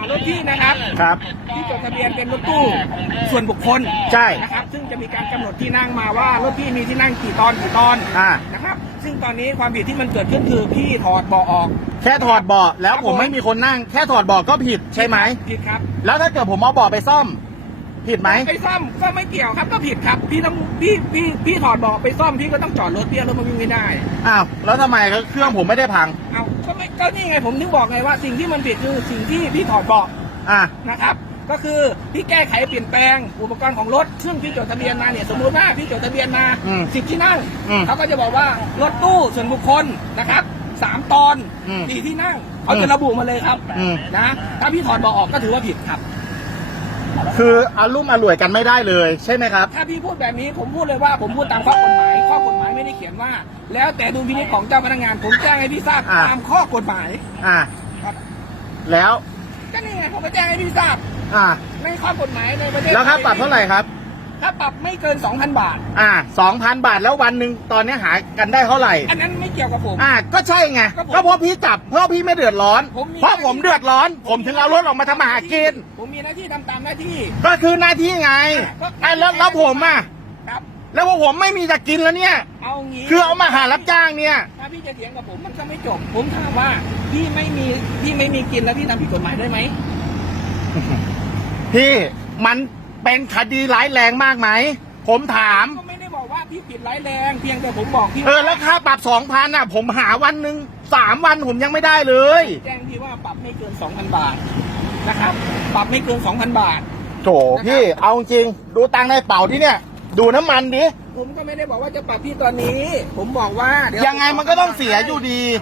ารถพี่นะครับครับ ที่จดทะเบียนเป็นรถตู้ส่วนบุคคลใช่นะครับ ซึ่งจะมีการกำหนดที่นั่งมาว่ารถพี่มีที่นั่งกี่ตอนกี่ตอนอ่า นะครับ ซึ่งตอนนี้ความผิดที่มันเกิดขึ้นคือพี่ถอดเบาะออก แค่ถอดเบาะแล้วผมไม่มีคนนั่ง แค่ถอดเบาะก็ผิดใช่ไหม ผิดครับ แล้วถ้าเกิดผมเอาเบาะไปซ่อม ผิดไหม ไปซ่อมก็ไม่เกี่ยวครับก็ผิดครับ พี่ต้องพี่พี่พี่ถอดเบาะไปซ่อมพี่ก็ต้องจอดรถเตี้ยรถมันวิ่งไม่ได้ อ้าว แล้วทำไมเครื่องผมไม่ได้พัง เอา ก็ไม่ก็นี่ไงผมถึงบอกไงว่าสิ่งที่มันผิดคือสิ่งที่พี่ถอดเบาะอะ นะครับ ก็คือพี่แก้ไขเปลี่ยนแปลงอุปกรณ์ของรถ ซึ่งพี่จดทะเบียนมาเนี่ยสมมติว่าพี่จดทะเบียนมาอืมสิบที่นั่งอืมเขาก็จะบอกว่ารถตู้ส่วนบุคคลนะครับสามตอนอืมสี่ที่นั่งเขาอืจะมระบุมาเลยครับอืม นะถ้าพี่ถอดเบาะออกก็ถือว่าผิดครับ คืออารุ่มอร่วยกันไม่ได้เลยใช่ไหมครับ ถ้าพี่พูดแบบนี้ผมพูดเลยว่าผมพูดตามข้อกฎหมายข้อกฎหมายไม่ได้เขียนว่า แล้วแต่ดุลพินิจของเจ้าพนักงานผมแจ้งให้พี่ทราบอ่า ตามข้อกฎหมายอะครับแล้วก็นี่ไงผมก็แจ้งให้พี่ทราบอะในข้อกฎหมายในประเทศแล้วค่าปรับเท่าไหร่ครับ ถ้าปรับไม่เกิน 2,000 บาท อะสองพันบาทแล้ววันหนึ่งตอนนี้หากันได้เท่าไหร่ อันนั้นไม่ เกี่ยวกับผม อะก็ใช่ไงก็ผมก็เพราะพี่จับเพราะพี่ไม่เดือดร้อน ผมมี เพราะผมเดือดร้อน ผมถึงเอารถออกมาทำมาหากิน ผมมีหน้าที่ทำตามหน้าที่ ก็คือหน้าที่ไงก็ อะแล้วแล้วผมอะ ครับ แล้วพอผมไม่มีจะกินแล้วเนี่ย เอางี้คือเอามาหารับจ้างเนี่ย ถ้าพี่จะเถียงกับผมมันก็ไม่จบ ผมถามว่าพี่ไม่มีพี่ไม่มีกินแล้วพี่ทำผิดกฎหมายได้ไหมพี่มันเป็นคดีร้ายแรงมากไหม ผมถาม ก็ไม่ได้บอกว่าพี่ผิดร้ายแรงเพียงแต่ผมบอกพี่เออแล้วค่าปรับสองพันอะ ผมหาวันหนึ่งสามวันผมยังไม่ได้เลย แจ้งพี่ว่าปรับไม่เกิน2,000บาทนะครับ ปรับไม่เกิน2,000บาท โถพี่เอาจริง ดูตังค์ในเป๋าที่เนี่ย ดูน้ำมันดิ ผมก็ไม่ได้บอกว่าจะปรับพี่ตอนนี้ ผมบอกว่าเดี๋ยวยังไงมันก็ต้องเสียอยู่ดีก